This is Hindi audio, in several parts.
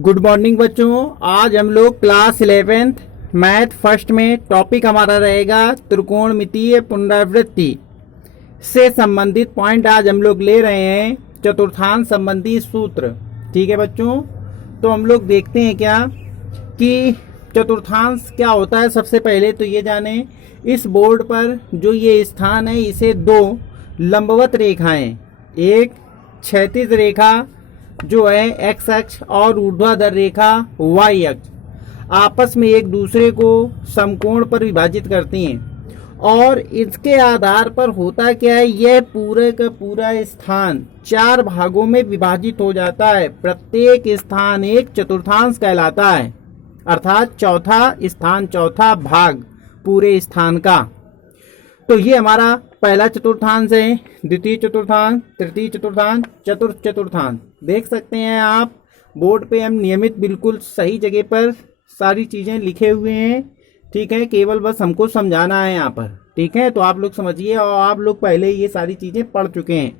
गुड मॉर्निंग बच्चों। आज हम लोग क्लास 11th मैथ फर्स्ट में टॉपिक हमारा रहेगा त्रिकोणमितीय पुनरावृत्ति से संबंधित पॉइंट। आज हम लोग ले रहे हैं चतुर्थांश संबंधी सूत्र। ठीक है बच्चों, तो हम लोग देखते हैं क्या कि चतुर्थांश क्या होता है। सबसे पहले तो ये जाने, इस बोर्ड पर जो ये स्थान है इसे दो लंबवत रेखाएं, एक क्षैतिज रेखा जो है एक्स अक्ष और ऊर्ध्वाधर रेखा वाई अक्ष, आपस में एक दूसरे को समकोण पर विभाजित करती हैं। और इसके आधार पर होता क्या है, यह पूरे का पूरा स्थान चार भागों में विभाजित हो जाता है। प्रत्येक स्थान एक चतुर्थांश कहलाता है, अर्थात चौथा स्थान, चौथा भाग पूरे स्थान का। तो ये हमारा पहला चतुर्थांश है, द्वितीय चतुर्थांश, तृतीय चतुर्थांश, चतुर्थ चतुर्थांश। देख सकते हैं आप बोर्ड पे हम नियमित बिल्कुल सही जगह पर सारी चीज़ें लिखे हुए हैं। ठीक है, केवल बस हमको समझाना है यहाँ पर। ठीक है, तो आप लोग समझिए, और आप लोग पहले ये सारी चीज़ें पढ़ चुके हैं,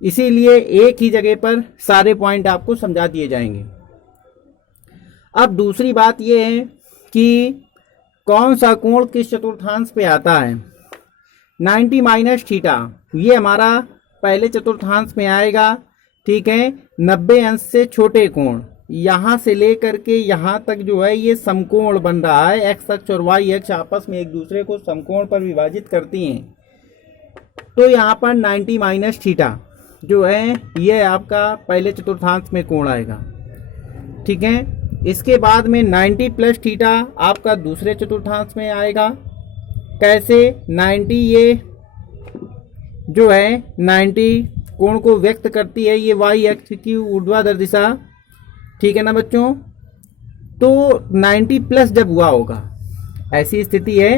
इसीलिए एक ही जगह पर सारे पॉइंट आपको समझा दिए जाएंगे। अब दूसरी बात ये है कि कौन सा कोण किस चतुर्थांश पे आता है। 90 माइनस थीटा ये हमारा पहले चतुर्थांश में आएगा। ठीक है, 90 अंश से छोटे कोण यहाँ से लेकर के यहाँ तक जो है ये समकोण बन रहा है। एक्स अक्ष और वाई अक्ष आपस में एक दूसरे को समकोण पर विभाजित करती हैं। तो यहाँ पर 90 माइनस थीटा जो है ये आपका पहले चतुर्थांश में कोण आएगा। ठीक है, इसके बाद में 90 प्लस थीटा आपका दूसरे चतुर्थांश में आएगा। कैसे 90 ये जो है 90 कोण को व्यक्त करती है, ये वाई अक्ष की ऊर्ध्वाधर दिशा। ठीक है ना बच्चों, तो 90 प्लस जब हुआ होगा, ऐसी स्थिति है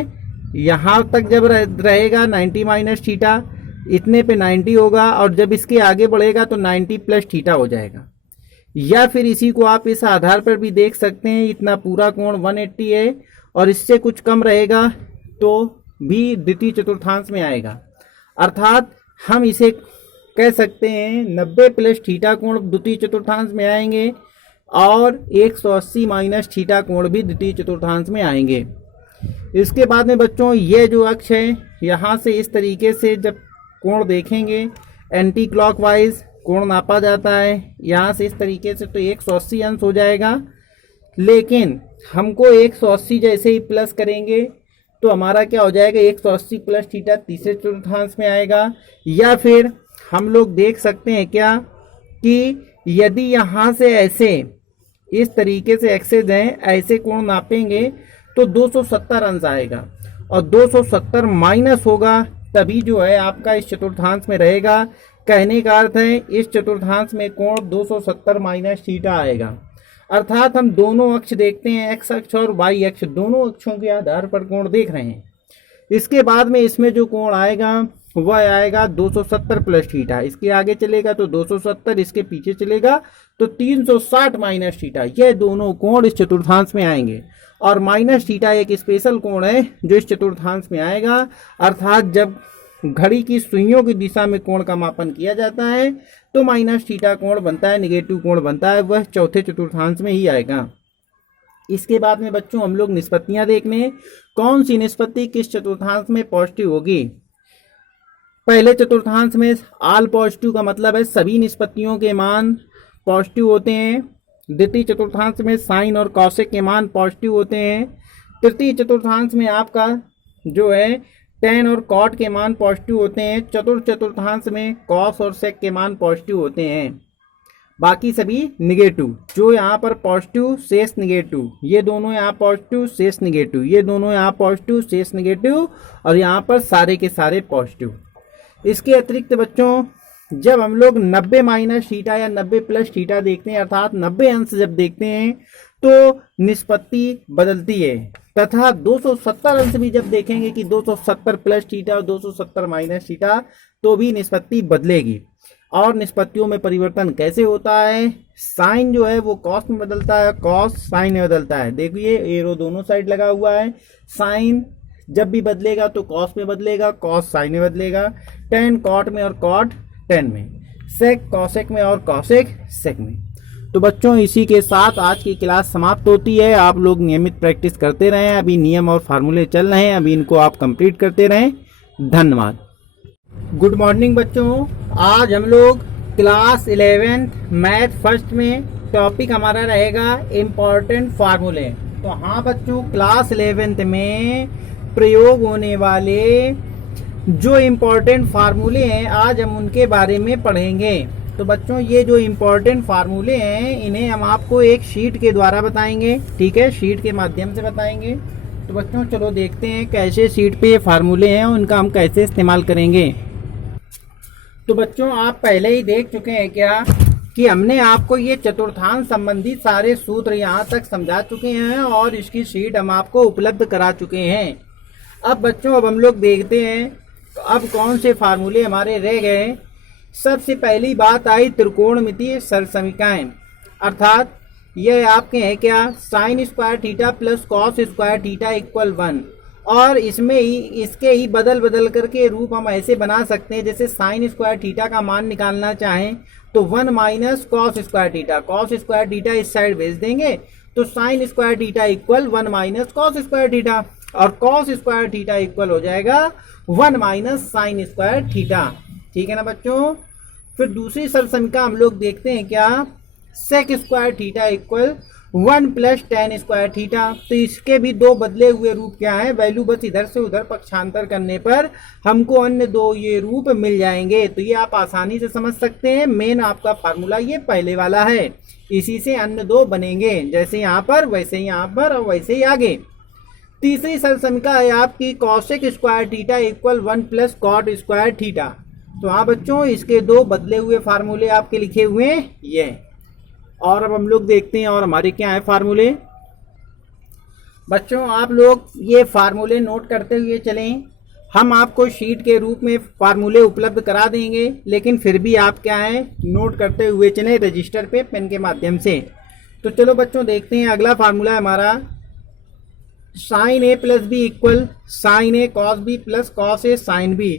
यहाँ तक जब रहेगा 90 माइनस थीटा, इतने पे 90 होगा, और जब इसके आगे बढ़ेगा तो 90 प्लस थीटा हो जाएगा। या फिर इसी को आप इस आधार पर भी देख सकते हैं, इतना पूरा कोण 180 है और इससे कुछ कम रहेगा तो भी द्वितीय चतुर्थांश में आएगा। अर्थात हम इसे कह सकते हैं 90 प्लस थीटा कोण द्वितीय चतुर्थांश में आएंगे और 180 माइनस थीटा कोण भी द्वितीय चतुर्थांश में आएंगे। इसके बाद में बच्चों ये जो अक्ष है, यहाँ से इस तरीके से जब कोण देखेंगे एंटी क्लॉकवाइज कोण नापा जाता है, यहाँ से इस तरीके से, तो 180 अंश हो जाएगा। लेकिन हमको 180 जैसे ही प्लस करेंगे तो हमारा क्या हो जाएगा, 180 प्लस थीटा तीसरे चतुर्थांश में आएगा। या फिर हम लोग देख सकते हैं क्या कि यदि यहाँ से ऐसे इस तरीके से एक्सेस हैं, ऐसे कोण नापेंगे तो 270 अंश आएगा, और 270 माइनस होगा तभी जो है आपका इस चतुर्थांश में रहेगा। कहने का अर्थ है इस चतुर्थांश में कोण 270 माइनस थीटा आएगा। अर्थात हम दोनों अक्ष देखते हैं, एक्स अक्ष और वाई अक्ष, दोनों अक्षों के आधार पर कोण देख रहे हैं। इसके बाद में इसमें जो कोण आएगा वह आएगा 270 प्लस थीटा। इसके आगे चलेगा तो 270, इसके पीछे चलेगा तो 360 माइनस थीटा। यह दोनों कोण इस चतुर्थांश में आएंगे, और माइनस थीटा एक स्पेशल कोण है जो इस चतुर्थांश में आएगा। अर्थात जब घड़ी की सुइयों की दिशा में कोण का मापन किया जाता है तो माइनस थीटा कोण बनता है, निगेटिव कोण बनता है, वह चौथे चतुर्थांश में ही आएगा। इसके बाद में बच्चों हम लोग निष्पत्तियां देखने, कौन सी निष्पत्ति किस चतुर्थांश में पॉजिटिव होगी। पहले चतुर्थांश में ऑल पॉजिटिव का मतलब है सभी निष्पत्तियों के मान पॉजिटिव होते हैं। द्वितीय चतुर्थांश में साइन और कॉसेक के मान पॉजिटिव होते हैं। तृतीय चतुर्थांश में आपका जो है टेन और कॉट के मान पॉजिटिव होते हैं। चतुर्थ चतुर्थांश में कॉस और सेक के मान पॉजिटिव होते हैं, बाकी सभी निगेटिव। जो यहाँ पर पॉजिटिव शेष निगेटिव, ये दोनों यहाँ पॉजिटिव शेष निगेटिव, ये दोनों यहाँ पॉजिटिव शेष निगेटिव, और यहाँ पर सारे के सारे पॉजिटिव। इसके अतिरिक्त बच्चों जब हम लोग 90 माइनस थीटा या 90 प्लस थीटा देखते हैं, अर्थात 90 अंश जब देखते हैं तो निष्पत्ति बदलती है, तथा 270 अंश भी जब देखेंगे कि 270 प्लस थीटा और 270 माइनस थीटा, तो भी निष्पत्ति बदलेगी। और निष्पत्तियों में परिवर्तन कैसे होता है, साइन जो है वो कॉस में बदलता है, कॉस साइन में बदलता है। देखिए एरो दोनों साइड लगा हुआ है, साइन जब भी बदलेगा तो कॉस में बदलेगा, कॉस साइन में बदलेगा, टेन कॉट में और कॉट टेन में, सेक कॉसेक में और कॉसेक सेक में। तो बच्चों इसी के साथ आज की क्लास समाप्त होती है। आप लोग नियमित प्रैक्टिस करते रहें। अभी नियम और फार्मूले चल रहे हैं, अभी इनको आप कंप्लीट करते रहें। धन्यवाद। गुड मॉर्निंग बच्चों, आज हम लोग क्लास 11th मैथ फर्स्ट में टॉपिक हमारा रहेगा इम्पॉर्टेंट फार्मूले। तो हाँ बच्चों, क्लास 11th में प्रयोग होने वाले जो इम्पोर्टेंट फार्मूले हैं आज हम उनके बारे में पढ़ेंगे। तो बच्चों ये जो इम्पोर्टेंट फार्मूले हैं इन्हें हम आपको एक शीट के द्वारा बताएंगे, ठीक है, शीट के माध्यम से बताएंगे। तो बच्चों चलो देखते हैं कैसे शीट पे ये फार्मूले हैं उनका हम कैसे इस्तेमाल करेंगे। तो बच्चों आप पहले ही देख चुके हैं क्या कि हमने आपको ये चतुर्थांश संबंधी सारे सूत्र यहाँ तक समझा चुके हैं और इसकी शीट हम आपको उपलब्ध करा चुके हैं। अब बच्चों अब हम लोग देखते हैं तो अब कौन से फार्मूले हमारे रह गए। सबसे पहली बात आई त्रिकोणमितीय सरसमीकाएं, अर्थात यह आपके हैं क्या sine square theta plus cos square theta equal 1। और इसमें ही इसके ही बदल करके रूप हम ऐसे बना सकते हैं जैसे साइन स्क्वायर थीटा का मान निकालना चाहें तो 1 माइनस कॉस स्क्वायर थीटा इस साइड भेज देंगे तो sine square theta equal 1 minus cos square theta, और कॉस स्क्वायर थीटा इक्वल हो जाएगा 1 माइनस साइन स्क्वायर थीटा। ठीक है ना बच्चों। फिर दूसरी सरसमीका हम लोग देखते हैं क्या, sec square theta equal 1 plus tan square theta. तो इसके भी दो बदले हुए रूप क्या है, वैल्यू बस इधर से उधर पक्षांतर करने पर हमको अन्य दो ये रूप मिल जाएंगे। तो ये आप आसानी से समझ सकते हैं। मेन आपका फार्मूला ये पहले वाला है, इसी से अन्य दो बनेंगे, जैसे यहाँ पर वैसे यहाँ पर और वैसे ही आगे। तीसरी सरसमीका है आपकी cosec square theta equal 1 plus cot square theta. तो हाँ बच्चों इसके दो बदले हुए फार्मूले आपके लिखे हुए हैं ये। और अब हम लोग देखते हैं और हमारे क्या है फार्मूले। बच्चों आप लोग ये फार्मूले नोट करते हुए चलें। हम आपको शीट के रूप में फार्मूले उपलब्ध करा देंगे, लेकिन फिर भी आप क्या है नोट करते हुए चलें रजिस्टर पे पेन के माध्यम से। तो चलो बच्चों देखते हैं। अगला फार्मूला है हमारा sign A plus B equal sign A cos B plus cos A sine B.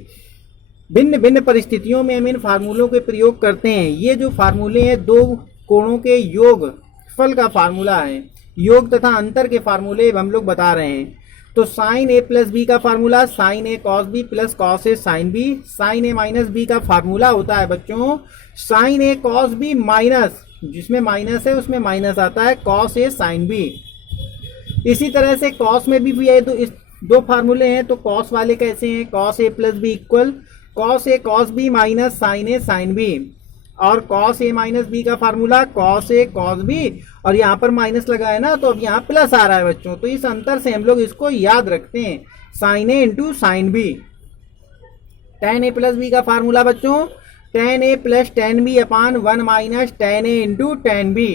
भिन्न भिन्न परिस्थितियों में हम इन फार्मूलों के प्रयोग करते हैं। ये जो फार्मूले हैं दो कोणों के योग फल का फार्मूला है, योग तथा अंतर के फार्मूले हम लोग बता रहे हैं। तो साइन ए प्लस बी का formula sign A cos B plus cos A sine B. Sign A minus B का फार्मूला होता है बच्चों साइन ए कॉस बी माइनस, जिसमें माइनस है उसमें माइनस आता है कॉस ए साइन बी। इसी तरह से कॉस में भी ये दो फार्मूले हैं। तो कॉस वाले कैसे हैं, cos A plus B equal cos A cos B minus sign A sine B. और कॉस ए माइनस बी का formula cos A cos B, और यहाँ पर माइनस लगा है ना तो अब यहाँ प्लस आ रहा है बच्चों। तो इस अंतर से हम लोग इसको याद रखते हैं sign A into sine B. Ten A plus B का फार्मूला बच्चों ten A plus tan B upon 1 minus tan A into tan B.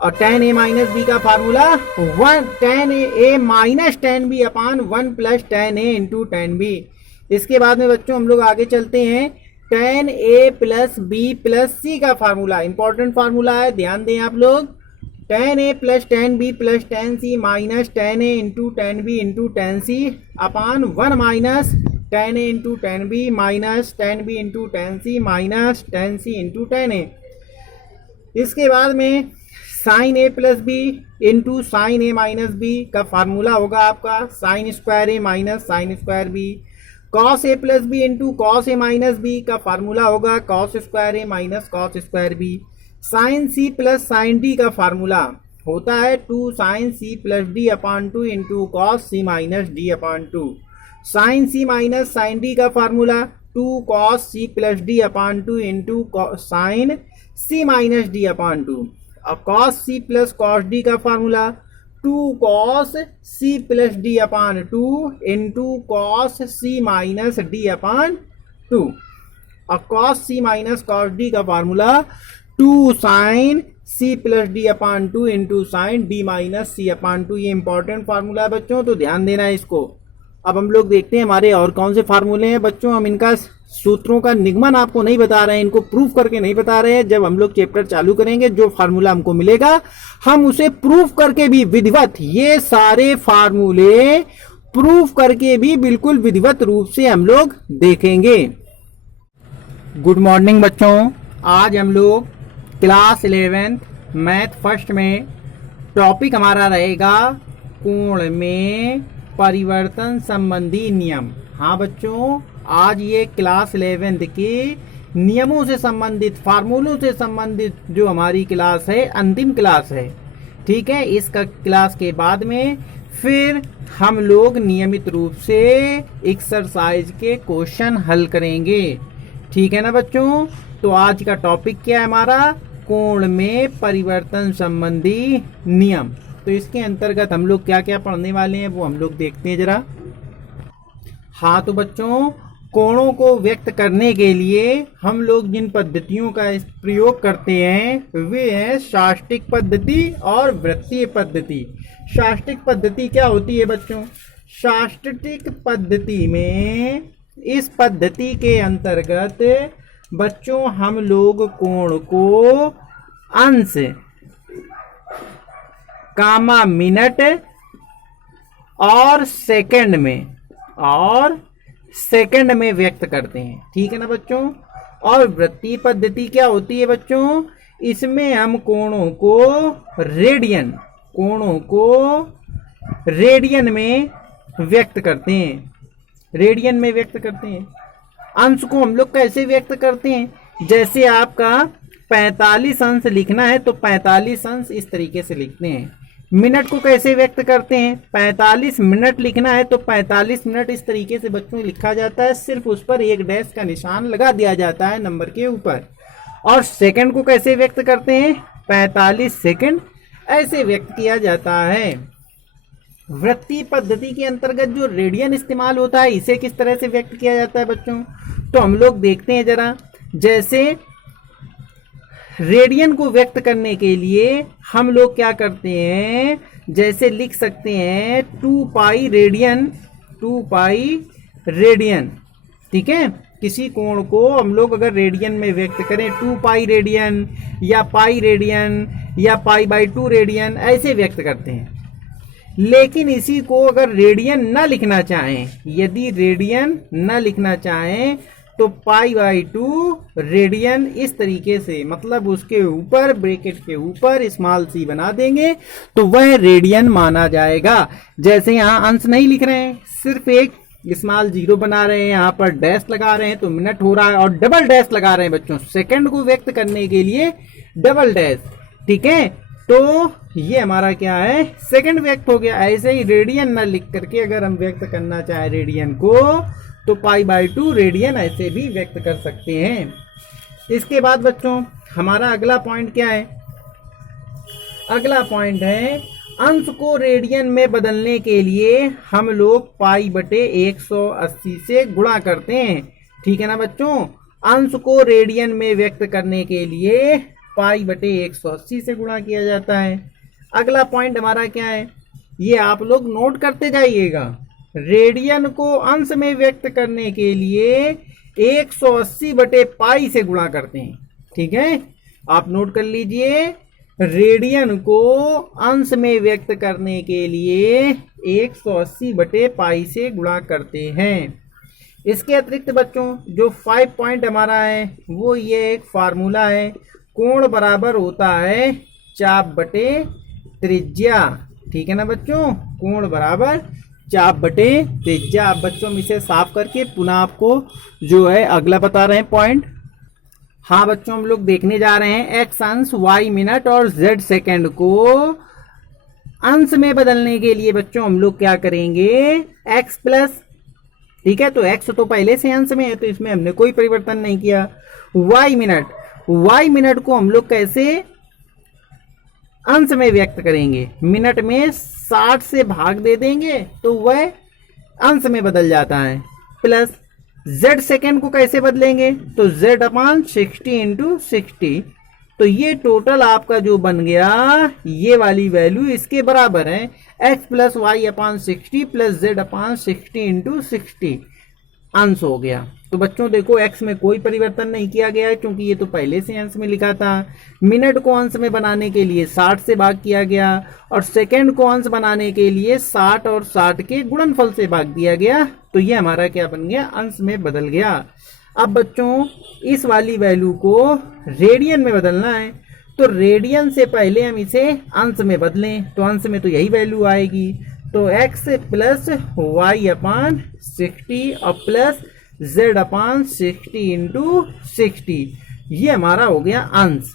और टेन ए माइनस बी का formula 1 ten A minus tan B upon 1 plus ten A into tan B. इसके बाद में बच्चों हम लोग आगे चलते हैं। Ten A plus B plus सी का फार्मूला इंपॉर्टेंट फार्मूला है, ध्यान दें आप लोग। Tan A plus tan B plus tan C minus tan A into tan B into tan C upon 1 minus tan A into tan B minus tan B into tan C minus tan C into tan A. इसके बाद में sine A plus B into sine A minus B का फार्मूला होगा आपका sine square A minus sine square B. Cos A plus B into cos A minus B का फार्मूला होगा cos square A minus cos square B. Sine C plus sine D का फार्मूला होता है 2 sine C plus D upon 2 into cos C minus D upon 2। Sine C minus sine D का formula 2 cos C plus D upon 2 into sine C minus D upon 2। और cos C plus cos D का formula 2 cos C plus D upon 2 into cos C minus D upon 2। और cos C minus cos D का formula 2 sine C plus D upon 2 into sine D minus C upon 2। ये इंपॉर्टेंट फार्मूला है बच्चों, तो ध्यान देना है इसको। अब हम लोग देखते हैं हमारे और कौन से फार्मूले हैं बच्चों। हम इनका सूत्रों का निगमन आपको नहीं बता रहे हैं, इनको प्रूफ करके नहीं बता रहे हैं। जब हम लोग चैप्टर चालू करेंगे जो फार्मूला हमको मिलेगा हम उसे प्रूफ करके भी विधिवत, ये सारे फार्मूले प्रूफ करके भी बिल्कुल विधिवत रूप से हम लोग देखेंगे। गुड मॉर्निंग बच्चों, आज हम लोग क्लास 11 मैथ फर्स्ट में टॉपिक हमारा रहेगा कोण में परिवर्तन संबंधी नियम। हाँ बच्चों, आज ये क्लास 11th के नियमों से संबंधित, फार्मूलों से संबंधित जो हमारी क्लास है, अंतिम क्लास है। ठीक है, इस क्लास के बाद में फिर हम लोग नियमित रूप से एक्सरसाइज के क्वेश्चन हल करेंगे। ठीक है ना बच्चों। तो आज का टॉपिक क्या है हमारा, कोण में परिवर्तन संबंधी नियम। तो इसके अंतर्गत हम लोग क्या क्या पढ़ने वाले हैं वो हम लोग देखते हैं जरा। हाँ तो बच्चों, कोणों को व्यक्त करने के लिए हम लोग जिन पद्धतियों का प्रयोग करते हैं वे है शास्त्रिक पद्धति और वृत्तीय पद्धति। शास्त्रिक पद्धति क्या होती है बच्चों? शास्त्रिक पद्धति में, इस पद्धति के अंतर्गत बच्चों हम लोग कोण को अंश, कामा मिनट और सेकंड में व्यक्त करते हैं। ठीक है ना बच्चों। और वृत्तीय पद्धति क्या होती है बच्चों? इसमें हम कोणों को रेडियन में व्यक्त करते हैं। अंश को हम लोग कैसे व्यक्त करते हैं? जैसे आपका 45 अंश लिखना है तो 45 अंश इस तरीके से लिखते हैं। मिनट को कैसे व्यक्त करते हैं? 45 मिनट लिखना है तो 45 मिनट इस तरीके से बच्चों लिखा जाता है, सिर्फ उस पर एक डैश का निशान लगा दिया जाता है नंबर के ऊपर। और सेकंड को कैसे व्यक्त करते हैं? 45 सेकंड ऐसे व्यक्त किया जाता है। वृत्तीय पद्धति के अंतर्गत जो रेडियन इस्तेमाल होता है, इसे किस तरह से व्यक्त किया जाता है बच्चों? तो हम लोग देखते हैं जरा। जैसे रेडियन को व्यक्त करने के लिए हम लोग क्या करते हैं, जैसे लिख सकते हैं 2 पाई रेडियन। ठीक है, किसी कोण को हम लोग अगर रेडियन में व्यक्त करें 2 पाई रेडियन या पाई रेडियन या पाई/2 रेडियन ऐसे व्यक्त करते हैं। लेकिन इसी को अगर रेडियन न लिखना चाहें, यदि रेडियन न लिखना चाहें तो पाई/2 रेडियन इस तरीके से, मतलब उसके ऊपर ब्रैकेट के ऊपर स्मॉल सी बना देंगे तो वह रेडियन माना जाएगा। जैसे यहाँ अंश नहीं लिख रहे हैं, सिर्फ एक स्मॉल 0 बना रहे हैं, यहाँ पर डैश लगा रहे हैं तो मिनट हो रहा है, और डबल डैश लगा रहे हैं बच्चों सेकंड को व्यक्त करने के लिए, डबल डैश। ठीक है, तो ये हमारा क्या है, सेकंड व्यक्त हो गया। ऐसे ही रेडियन न लिख करके अगर हम व्यक्त करना चाहे रेडियन को तो पाई/2 रेडियन ऐसे भी व्यक्त कर सकते हैं। इसके बाद बच्चों हमारा अगला पॉइंट क्या है? अगला पॉइंट है अंश को रेडियन में बदलने के लिए हम लोग पाई/180 से गुणा करते हैं। ठीक है ना बच्चों। अंश को रेडियन में व्यक्त करने के लिए पाई/180 से गुणा किया जाता है। अगला पॉइंट हमारा क्या है, ये आप लोग नोट करते जाइएगा। रेडियन को अंश में व्यक्त करने के लिए 180/पाई से गुणा करते हैं। ठीक है, आप नोट कर लीजिए। रेडियन को अंश में व्यक्त करने के लिए 180/पाई से गुणा करते हैं। इसके अतिरिक्त बच्चों जो 5 पॉइंट हमारा है वो ये एक फार्मूला है, कोण बराबर होता है चाप/त्रिज्या। ठीक है ना बच्चों, कोण बराबर चाप/त्रिज्या। अब बच्चों हम इसे साफ करके पुनः आपको जो है अगला बता रहे हैं पॉइंट। हाँ बच्चों, हम लोग देखने जा रहे हैं x अंश, y मिनट और z सेकंड को अंश में बदलने के लिए बच्चों हम लोग क्या करेंगे, x प्लस, ठीक है, तो x तो पहले से अंश में है तो इसमें हमने कोई परिवर्तन नहीं किया। y मिनट को हम लोग कैसे अंश में व्यक्त करेंगे, मिनट में 60 से भाग दे देंगे तो वह अंश में बदल जाता है। प्लस z सेकंड को कैसे बदलेंगे, तो z/60 × 60, तो ये टोटल आपका जो बन गया ये वाली वैल्यू इसके बराबर है x + y/60 + z/60 × 60 अंश हो गया। तो बच्चों देखो x में कोई परिवर्तन नहीं किया गया है क्योंकि ये तो पहले से अंश में लिखा था। मिनट को अंश में बनाने के लिए 60 से भाग किया गया और सेकंड को अंश बनाने के लिए 60 और 60 के गुणनफल से भाग दिया गया, तो ये हमारा क्या बन गया, अंश में बदल गया। अब बच्चों इस वाली वैल्यू को रेडियन में बदलना है तो रेडियन से पहले हम इसे अंश में बदलें, तो अंश में तो यही वैल्यू आएगी, तो x प्लस वाई अपान 60 और प्लस z अपान 60 इंटू 60, ये हमारा हो गया अंश।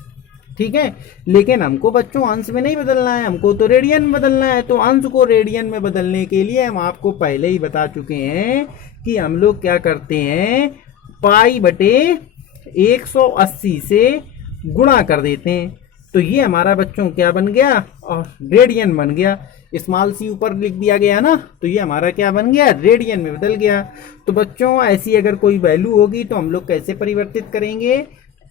ठीक है, लेकिन हमको बच्चों अंश में नहीं बदलना है, हमको तो रेडियन में बदलना है। तो अंश को रेडियन में बदलने के लिए हम आपको पहले ही बता चुके हैं कि हम लोग क्या करते हैं, पाई बटे 180 से गुणा कर देते हैं। तो ये हमारा बच्चों क्या बन गया, और रेडियन बन गया। स्मॉल सी ऊपर लिख दिया गया ना, तो ये हमारा क्या बन गया, रेडियन में बदल गया। तो बच्चों ऐसी अगर कोई वैल्यू होगी तो हम लोग कैसे परिवर्तित करेंगे,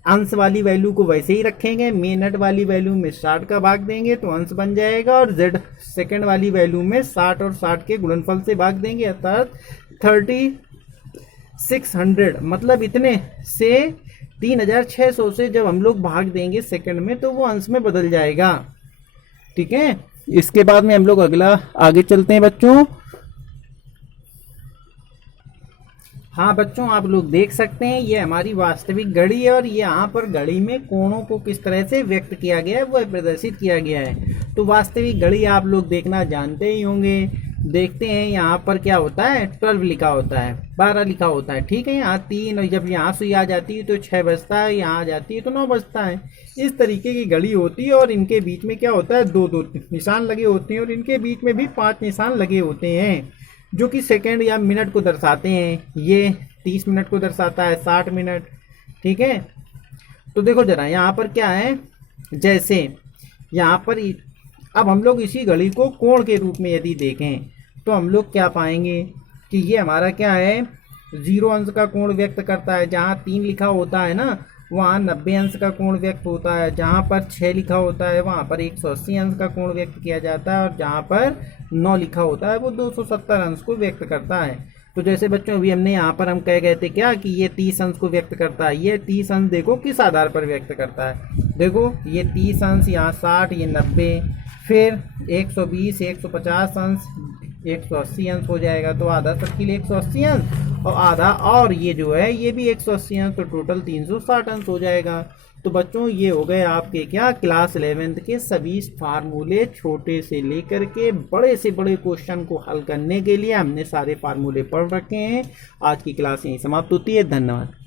अंश वाली वैल्यू को वैसे ही रखेंगे, मिनट वाली वैल्यू में 60 का भाग देंगे तो अंश बन जाएगा, और z सेकंड वाली वैल्यू में 60 और 60 के गुणनफल से भाग देंगे, अर्थात 3600, मतलब इतने से 3600 से जब हम लोग भाग देंगे सेकंड में तो वो अंश में बदल जाएगा। ठीक है, इसके बाद में हम लोग अगला आगे चलते हैं बच्चों। हाँ बच्चों, आप लोग देख सकते हैं ये हमारी वास्तविक घड़ी है, और यहाँ पर घड़ी में कोणों को किस तरह से व्यक्त किया गया है वो प्रदर्शित किया गया है। तो वास्तविक घड़ी आप लोग देखना जानते ही होंगे। देखते हैं यहाँ पर क्या होता है, 12 लिखा होता है, 12 लिखा होता है। ठीक है, यहाँ 3, और जब यहाँ सुई आ जाती है तो 6 बजता है, यहाँ आ जाती है तो 9 बजता है। इस तरीके की घड़ी होती है, और इनके बीच में क्या होता है, 2 निशान लगे होते हैं, और इनके बीच में भी 5 निशान लगे होते हैं जो कि सेकंड या मिनट को दर्शाते हैं। ये 30 मिनट को दर्शाता है, 60 मिनट। ठीक है, तो देखो जरा यहाँ पर क्या है, जैसे यहाँ पर अब हम लोग इसी घड़ी को कोण के रूप में यदि देखें तो हम लोग क्या पाएंगे कि ये हमारा क्या है, 0 अंश का कोण व्यक्त करता है। जहाँ 3 लिखा होता है ना, वहाँ 90 अंश का कोण व्यक्त होता है। जहाँ पर 6 लिखा होता है वहाँ पर 180 अंश का कोण व्यक्त किया जाता है, और जहाँ पर 9 लिखा होता है वो 270 अंश को व्यक्त करता है। तो जैसे बच्चों अभी हमने यहाँ पर हम कह गए थे क्या कि ये 30 अंश को व्यक्त करता है। ये 30 अंश देखो किस आधार पर व्यक्त करता है, देखो ये 30 अंश, यहाँ 60, ये 90, फिर 120, 150 अंश, 180 अंश हो जाएगा। तो आधा सर्किल 180 अंश, और आधा और ये जो है ये भी 180 अंश, तो टोटल 360 अंश हो जाएगा। तो बच्चों ये हो गए आपके क्या, क्लास 11th के सभी फार्मूले, छोटे से लेकर के बड़े से बड़े क्वेश्चन को हल करने के लिए हमने सारे फार्मूले पढ़ रखे हैं। आज की क्लास यहीं समाप्त होती है। धन्यवाद।